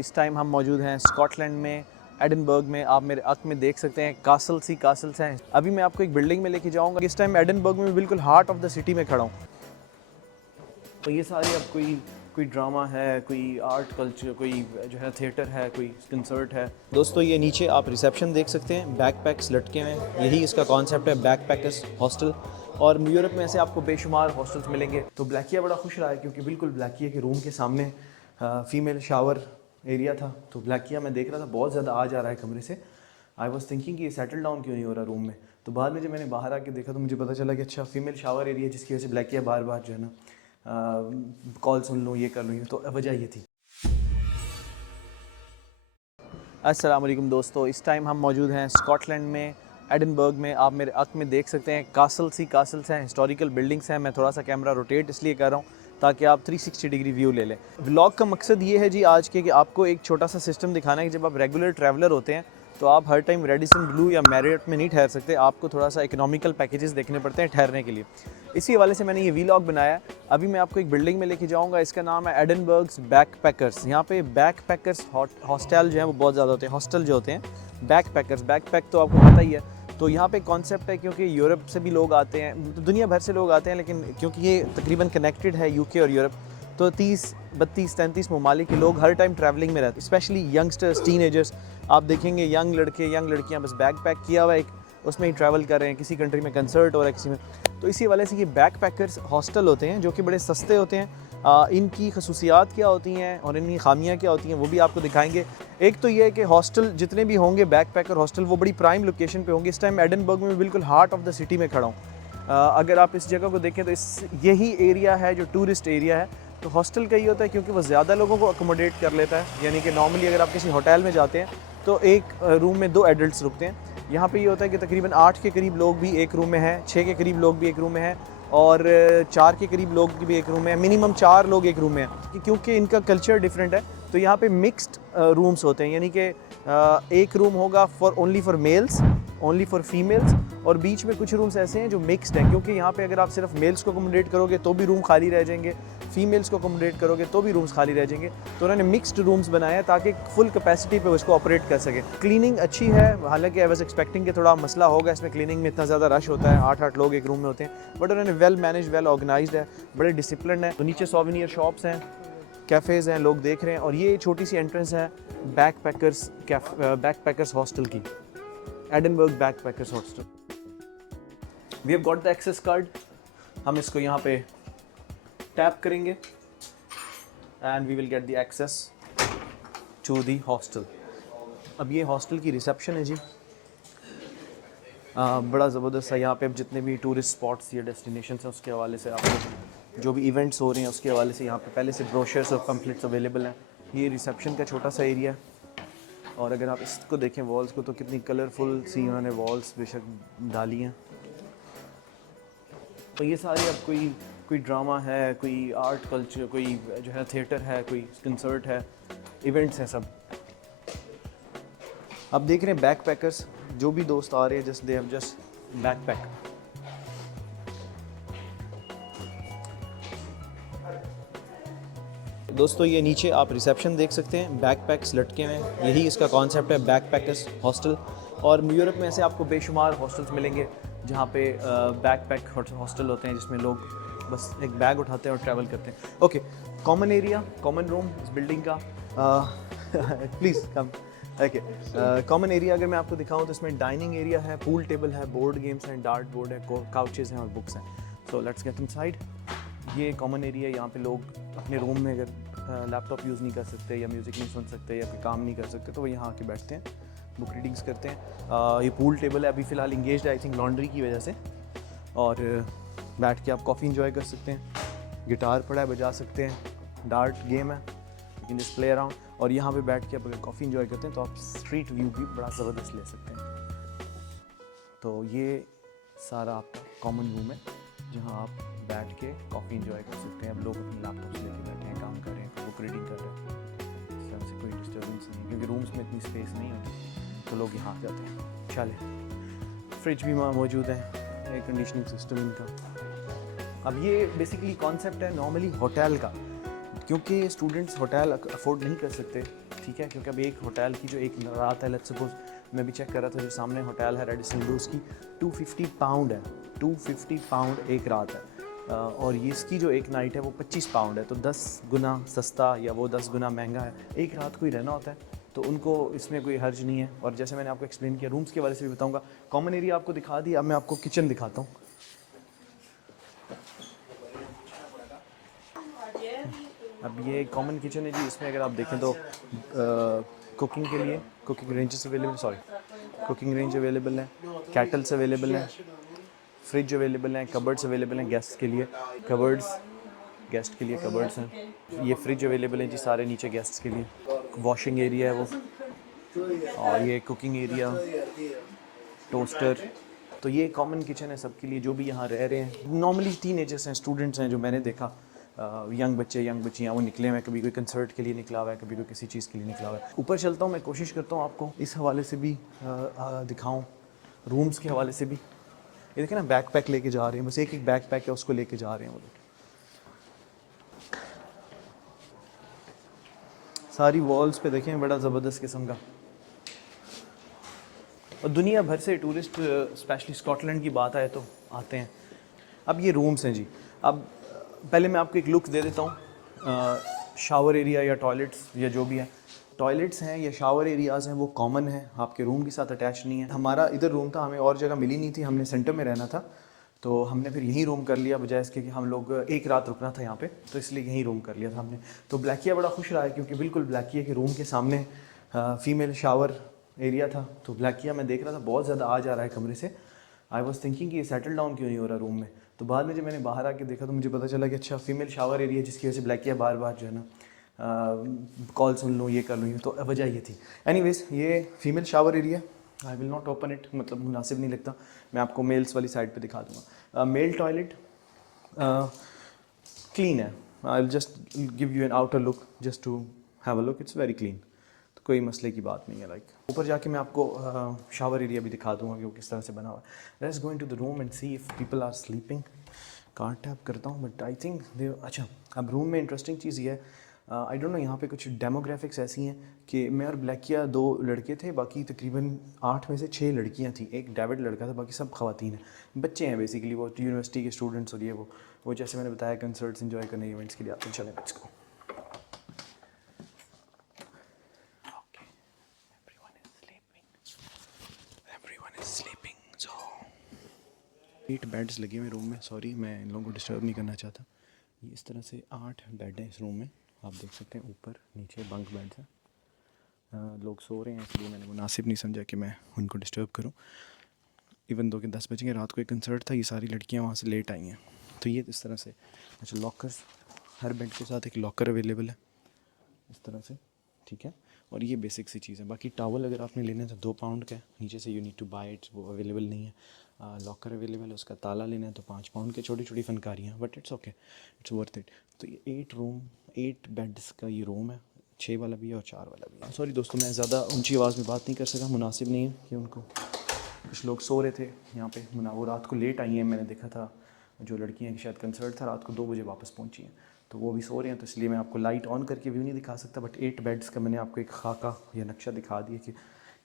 इस टाइम हम मौजूद हैं स्कॉटलैंड में, एडिनबर्ग में। आप मेरे अक में देख सकते हैं कासल्स हैं। अभी मैं आपको एक बिल्डिंग में लेके जाऊंगा। इस टाइम एडिनबर्ग में बिल्कुल हार्ट ऑफ द सिटी में खड़ा हूँ। तो ये सारी अब कोई ड्रामा है, कोई आर्ट कल्चर, कोई जो है थिएटर है, कोई कंसर्ट है। दोस्तों ये नीचे आप रिसेप्शन देख सकते हैं, बैकपैक्स लटके हुए हैं। यही इसका कॉन्सेप्ट है, बैकपैकर्स हॉस्टल। और यूरोप में ऐसे आपको बेशुमार हॉस्टल्स मिलेंगे। तो ब्लैकिया बड़ा खुश रहा है क्योंकि बिल्कुल ब्लैकिया के रूम के सामने फीमेल शावर एरिया था। तो ब्लैकिया मैं देख रहा था बहुत ज़्यादा आ जा रहा है कमरे से। आई वॉज थिंकिंग कि ये सेटल डाउन क्यों नहीं हो रहा रूम में। तो बाद में जब मैंने बाहर आके देखा तो मुझे पता चला कि अच्छा फीमेल शावर एरिया, जिसकी वजह से ब्लैकिया बार बार जो है ना कॉल सुन लूँ, ये कर लूँ, तो वजह ये थी। अस्सलाम वालेकुम दोस्तों, इस टाइम हम मौजूद हैं स्कॉटलैंड में, एडिनबर्ग में। आप मेरे अक में देख सकते हैं कासल्स हैं, हिस्टोरिकल बिल्डिंग्स हैं। मैं थोड़ा सा कैमरा रोटेट इसलिए कर रहा हूँ ताकि आप 360 डिग्री व्यू ले लें। व्लॉग का मकसद ये है जी आज के कि आपको एक छोटा सा सिस्टम दिखाना है कि जब आप रेगुलर ट्रैवलर होते हैं तो आप हर टाइम रेडिसन ब्लू या मैरियट में नहीं ठहर सकते। आपको थोड़ा सा इकोनॉमिकल पैकेजेस देखने पड़ते हैं ठहरने के लिए। इसी हवाले से मैंने ये व्लॉग बनाया है। अभी मैं आपको एक बिल्डिंग में लेके जाऊंगा। इसका नाम है एडिनबर्ग्स बैकपैकर्स। यहाँ पे बैकपैकर्स हॉस्टल जो है वो बहुत ज़्यादा होते हैं। हॉस्टल जो होते हैं बैकपैकर्स, बैकपैक तो आपको पता ही है। तो यहाँ पे कॉन्सेप्ट है क्योंकि यूरोप से भी लोग आते हैं, दुनिया भर से लोग आते हैं, लेकिन क्योंकि ये तकरीबन कनेक्टेड है यूके और यूरोप, तो 30, 32, 33 ममालिक के लोग हर टाइम ट्रैवलिंग में रहते हैं। स्पेशली यंगस्टर्स, टीनेजर्स, आप देखेंगे यंग लड़के, यंग लड़कियाँ बस बैग पैक किया हुआ एक उसमें ही ट्रैवल कर रहे हैं। किसी कंट्री में कंसर्ट हो रहा है, किसी में। तो इसी वजह से ये बैकपैकर्स हॉस्टल होते हैं जो कि बड़े सस्ते होते हैं। इनकी खसूसियात क्या होती हैं और इनकी खामियाँ क्या होती हैं वो भी आपको दिखाएंगे। एक तो ये है कि हॉस्टल जितने भी होंगे बैकपैकर हॉस्टल वो बड़ी प्राइम लोकेशन पे होंगे। इस टाइम एडिनबर्ग में बिल्कुल हार्ट ऑफ द सिटी में खड़ा हूँ। अगर आप इस जगह को देखें तो इस यही एरिया है जो टूरिस्ट एरिया है। तो हॉस्टल का ये होता है क्योंकि वो ज़्यादा लोगों को अकोमोडेट कर लेता है। यानी कि नॉर्मली अगर आप किसी होटल में जाते हैं तो एक रूम में 2 एडल्ट्स रुकते हैं। यहाँ पे ये होता है कि तकरीबन 8 के करीब लोग भी एक रूम में हैं, 6 के करीब लोग भी एक रूम में हैं और 4 के करीब लोग भी एक रूम में हैं। मिनिमम 4 लोग एक रूम में हैं क्योंकि इनका कल्चर डिफरेंट है। तो यहाँ पे मिक्स्ड रूम्स होते हैं, यानी कि एक रूम होगा only for mails, only for females, और बीच में कुछ रूम्स ऐसे हैं जो मिक्स्ड हैं क्योंकि यहाँ पे अगर आप सिर्फ मेल्स को अकोमोडेट करोगे तो भी रूम खाली रह जाएंगे, फीमेल्स को अकोमोडेट करोगे तो भी रूम्स खाली रह जाएंगे। तो उन्होंने मिक्स्ड रूम्स बनाए हैं ताकि फुल कैपेसिटी पे उसको ऑपरेट कर सके। क्लीनिंग अच्छी है, हालांकि आई वाज एक्सपेक्टिंग कि थोड़ा मसला होगा इसमें, क्लीनिंग में इतना ज़्यादा रश होता है, 8-8 लोग एक रूम में होते हैं, बट उन्होंने वेल मैनेज, वेल ऑर्गेनाइज्ड है, बड़े डिसिप्लिन है। तो नीचे सोवेनियर शॉप्स हैं, कैफ़ेज़ हैं, लोग देख रहे हैं। और ये छोटी सी एंट्रेंस है बैकपैकर्स हॉस्टल की, Edinburgh backpackers hostel. We have got the access card. हम इसको यहाँ पे टैप करेंगे and we will get the access to the hostel. अब ये हॉस्टल की रिसेप्शन है जी। बड़ा ज़बरदस्त है यहाँ पे। अब जितने भी टूरिस्ट स्पॉट्स या डेस्टिनेशंस हैं उसके हवाले से, आपको जो भी इवेंट्स हो रहे हैं उसके हवाले से यहाँ पे पहले से ब्रोशर्स और पम्फलेट्स अवेलेबल हैं। ये रिसेप्शन का छोटा सा एरिया है। और अगर आप इसको देखें वॉल्स को, तो कितनी कलरफुल सी उन्होंने वॉल्स बेशक डाली हैं। तो ये सारी अब कोई ड्रामा है, कोई आर्ट कल्चर, कोई जो है थिएटर है, कोई कंसर्ट है, इवेंट्स हैं सब। अब देख रहे हैं बैकपैकर्स, जो भी दोस्त आ रहे हैं just they have just backpack. दोस्तों ये नीचे आप रिसेप्शन देख सकते हैं, बैकपैक्स लटके हुए हैं। यही इसका कॉन्सेप्ट है, बैकपैकर्स हॉस्टल। और यूरोप में से आपको बेशुमार हॉस्टल्स मिलेंगे जहाँ पे बैकपैक हॉस्टल होते हैं जिसमें लोग बस एक बैग उठाते हैं और ट्रैवल करते हैं। Okay, common area, common room इस बिल्डिंग का, please come. Okay, common area अगर मैं आपको दिखाऊं तो इसमें डाइनिंग एरिया है, पूल टेबल है, बोर्ड गेम्स हैं, डार्ट बोर्ड है, काउचेज़ हैं और बुक्स हैं। So let's get inside. ये कॉमन एरिया, यहाँ पे लोग अपने रूम में अगर लैपटॉप यूज़ नहीं कर सकते या म्यूज़िक नहीं सुन सकते या कोई काम नहीं कर सकते तो वो यहाँ आके बैठते हैं, बुक रीडिंग्स करते हैं। ये पूल टेबल है, अभी फ़िलहाल इंगेज्ड है आई थिंक लॉन्ड्री की वजह से। और बैठ के आप कॉफ़ी इंजॉय कर सकते हैं, गिटार पड़ा है बजा सकते हैं, डार्ट गेम है, you can just play around. और यहाँ पे बैठ के आप अगर कॉफ़ी इंजॉय करते हैं तो आप स्ट्रीट व्यू भी बड़ा ज़बरदस्त ले सकते हैं। तो ये सारा आपका कॉमन रूम है जहाँ आप बैठ के कॉफ़ी इंजॉय कर सकते हैं। अब लोग अपने लैपटॉप से लेके बैठे हैं, काम कर रहे हैं, बुक रीडिंग कर रहे हैं, इस तरह से कोई डिस्टर्बेंस नहीं, क्योंकि रूम्स में इतनी स्पेस नहीं होती तो लोग यहाँ जाते हैं। चले, फ्रिज भी वहाँ मौजूद है, एयर कंडीशनिंग सिस्टम इनका। अब ये बेसिकली कॉन्सेप्ट है नॉर्मली होटल का, क्योंकि स्टूडेंट्स होटल अफोर्ड नहीं कर सकते ठीक है, क्योंकि अभी एक होटल की जो एक रात है, लेट्स सपोज मैं भी चेक कर रहा था, जो सामने होटल है रेडिसन ब्लू, उसकी 250 पाउंड है, 250 पाउंड एक रात है। और ये इसकी जो एक नाइट है वो 25 पाउंड है, तो 10 गुना सस्ता या वो 10 गुना महंगा है। एक रात को ही रहना होता है, तो उनको इसमें कोई हर्ज नहीं है। और जैसे मैंने आपको एक्सप्लेन किया, रूम्स के बारे से भी बताऊंगा। कॉमन एरिया आपको दिखा दिया, अब मैं आपको किचन दिखाता हूँ। अब ये कॉमन किचन है जी, इसमें अगर आप देखें तो कुकिंग के लिए cooking ranges available, cooking range available है, कैटल्स अवेलेबल हैं, फ्रिज अवेलेबल हैं, कबर्ड्स अवेलेबल हैं गेस्ट के लिए, कबर्ड्स गेस्ट के लिए कबर्ड्स हैं। ये फ्रिज अवेलेबल है जी सारे नीचे गेस्ट्स के लिए। वॉशिंग एरिया है वो, और ये कुकिंग एरिया, टोस्टर। तो ये कॉमन किचन है सबके लिए जो भी यहाँ रह रहे हैं। नॉर्मली टीनेजर्स हैं, स्टूडेंट्स हैं, जो मैंने देखा यंग बच्चे यंग बच्चियाँ वो निकले हुए हैं, कभी कोई कंसर्ट के लिए निकला हुआ है, कभी कोई किसी चीज़ के लिए निकला हुआ है। ऊपर चलता हूँ, मैं कोशिश करता हूँ आपको इस हवाले से भी दिखाऊँ, रूम्स के हवाले से भी। ये देखें ना, बैक पैक लेके जा रहे हैं, बस एक एक बैक पैक है उसको लेके जा रहे हैं वो लोग। सारी वॉल्स पे देखें, बड़ा ज़बरदस्त किस्म का। और दुनिया भर से टूरिस्ट, स्पेशली स्कॉटलैंड की बात आए तो आते हैं। अब ये रूम्स हैं जी। अब पहले मैं आपको एक लुक दे देता हूँ शावर एरिया या टॉयलेट्स या जो भी है। टॉयलेट्स हैं या शावर एरियाज़ हैं वो कॉमन है, आपके रूम के साथ अटैच नहीं है। हमारा इधर रूम था, हमें और जगह मिली नहीं थी, हमने सेंटर में रहना था, तो हमने फिर यहीं रूम कर लिया, बजाय इसके कि हम लोग एक रात रुकना था यहाँ पे, तो इसलिए यहीं रूम कर लिया था हमने। तो ब्लैकिया बड़ा खुश रहा है, क्योंकि बिल्कुल ब्लैकिया के रूम के सामने फ़ीमेल शावर एरिया था। तो ब्लैकिया मैं देख रहा था बहुत ज़्यादा आ जा रहा है कमरे से। आई वॉज थिंकिंग कि ये सेटल डाउन क्यों नहीं हो रहा रूम में। तो बाद में जब मैंने बाहर आके देखा तो मुझे पता चला कि अच्छा फीमेल शावर एरिया, जिसकी वजह से ब्लैकिया बार बार जो है ना कॉल सुन लूँ, ये कर लूँ, तो वजह ये थी। एनीवेज, ये female shower area, I will not open it, मतलब मुनासिब नहीं लगता। मैं आपको मेल्स वाली साइड पे दिखा दूँगा। मेल टॉयलेट क्लीन है, I will just give you an outer look just to have a look, it's very clean, तो कोई मसले की बात नहीं है। लाइक ऊपर जाके मैं आपको शावर एरिया भी दिखा दूँगा कि वो किस तरह से बना हुआ है। Let's go into the room and see if people are sleeping. Card tap करता हूँ बट आई थिंक दे, अच्छा अब रूम में इंटरेस्टिंग चीज़ ये है, आई डोंट नो, यहाँ पे कुछ डेमोग्राफिक्स ऐसी हैं कि मैं और ब्लैकिया 2 लड़के थे, बाकी तकरीबन 8 में से 6 लड़कियाँ थी, एक डेविड लड़का था, बाकी सब ख़वातीन हैं। बच्चे हैं बेसिकली, वो यूनिवर्सिटी के स्टूडेंट्स, और ये वो जैसे मैंने बताया कंसर्ट्स इंजॉय करने, इवेंट्स के लिए आते हैं। चलें लेट्स गो। 8 बेड्स लगे हुए रूम में। सॉरी, मैं इन लोगों को डिस्टर्ब नहीं करना चाहता। ये इस तरह से 8 बेड हैं इस रूम में, आप देख सकते हैं, ऊपर नीचे बंक बेड्स हैं। लोग सो रहे हैं, इसलिए मैंने मुनासिब नहीं समझा कि मैं उनको डिस्टर्ब करूं। इवन दो कि 10 बजे रात को एक कंसर्ट था, ये सारी लड़कियां वहाँ से लेट आई हैं, तो ये इस तरह से। अच्छा, लॉकर्स, हर बेड के साथ एक लॉकर अवेलेबल है इस तरह से, ठीक है। और ये बेसिक सी चीज़ है। बाकी टावल अगर आपने लेना है तो 2 पाउंड का है, नीचे से you need to buy it, वो अवेलेबल नहीं है। लॉकर अवेलेबल है, उसका ताला लेना है तो 5 पाउंड के, छोटी छोटी फनकारियाँ, but it's okay, it's worth it. तो ये 8 बेड्स का ये रूम है, 6 वाला भी है और 4 वाला भी है। सॉरी दोस्तों, मैं ज़्यादा ऊंची आवाज़ में बात नहीं कर सका, मुनासिब नहीं है कि उनको, कुछ लोग सो रहे थे यहाँ पे, वो रात को लेट आई हैं, मैंने देखा था जो लड़कियाँ, शायद कंसर्ट था, रात को 2 बजे वापस पहुँची हैं, तो वो भी सो रहे हैं, तो इसलिए मैं आपको लाइट ऑन करके व्यू नहीं दिखा सकता। बट 8 बेड्स का मैंने आपको एक खाका या नक्शा दिखा दिया कि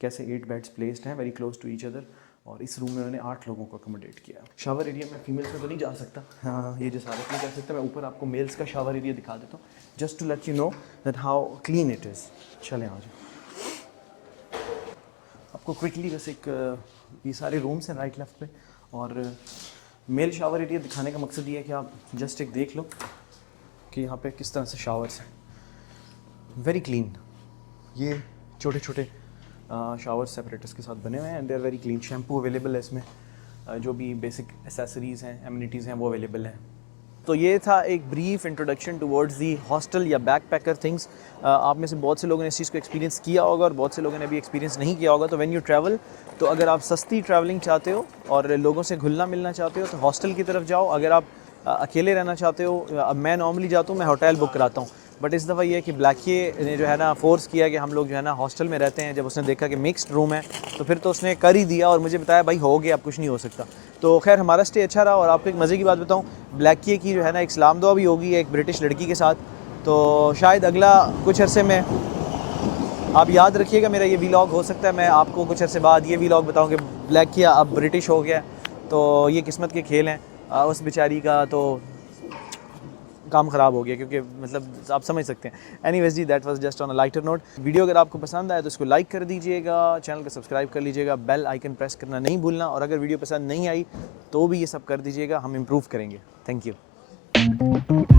कैसे 8 बेड्स प्लेस्ड हैं very close to each other, और इस रूम में उन्होंने 8 लोगों को अकोमोडेट किया। शावर एरिया में फीमेल्स में तो नहीं जा सकता, हाँ ये जसारत नहीं कर सकता। मैं ऊपर आपको मेल्स का शावर एरिया दिखा देता हूँ, just to let you know that how clean it is. चलें आ जाओ, आपको क्विकली बस एक, ये सारे रूम्स हैं राइट लेफ्ट पे, और मेल शावर एरिया दिखाने का मकसद ये है कि आप जस्ट एक देख लो कि यहाँ पे किस तरह से शावर्स हैं, वेरी क्लीन। ये छोटे छोटे शावर सेपरेटर्स के साथ बने हुए हैं, and they are very clean. Shampoo available है इसमें, जो भी बेसिक एसेसरीज़ हैं, एमिनिटीज़ हैं, वो अवेलेबल हैं। तो ये था एक brief introduction towards the hostel या बैकपैकर थिंग्स। आप में से बहुत से लोगों ने इस चीज़ को एक्सपीरियंस किया होगा और बहुत से लोगों ने अभी एक्सपीरियंस नहीं किया होगा। तो व्हेन यू ट्रैवल, तो अगर आप सस्ती ट्रैवलिंग चाहते हो और लोगों से घुलना मिलना चाहते हो तो हॉस्टल की तरफ जाओ। अगर आप अकेले रहना चाहते हो, अब मैं नॉर्मली जाता हूँ, मैं होटल बुक कराता हूँ, बट इस दफ़ा ये है कि ब्लैकिए ने जो है ना फ़ोर्स किया कि हम लोग जो है ना हॉस्टल में रहते हैं। जब उसने देखा कि मिक्स्ड रूम है तो फिर तो उसने कर ही दिया और मुझे बताया भाई हो गया, अब कुछ नहीं हो सकता। तो खैर हमारा स्टे अच्छा रहा। और आपको एक मज़े की बात बताऊँ, ब्लैकिए की जो है ना एक सलाम दुआ भी होगी एक ब्रिटिश लड़की के साथ, तो शायद अगला कुछ अरसे में आप याद रखिएगा मेरा ये वीलॉग हो सकता है मैं आपको कुछ अर्से बाद ये वीलॉग बताऊँ कि ब्लैक किया अब ब्रिटिश हो गया, तो ये किस्मत के खेल हैं। उस बेचारी का तो काम ख़राब हो गया, क्योंकि मतलब आप समझ सकते हैं। एनीवेज जी, that was just on a lighter note. Video अगर आपको पसंद आए तो इसको लाइक कर दीजिएगा, चैनल को सब्सक्राइब कर लीजिएगा, बेल आइकन प्रेस करना नहीं भूलना, और अगर वीडियो पसंद नहीं आई तो भी ये सब कर दीजिएगा, हम इम्प्रूव करेंगे। Thank you.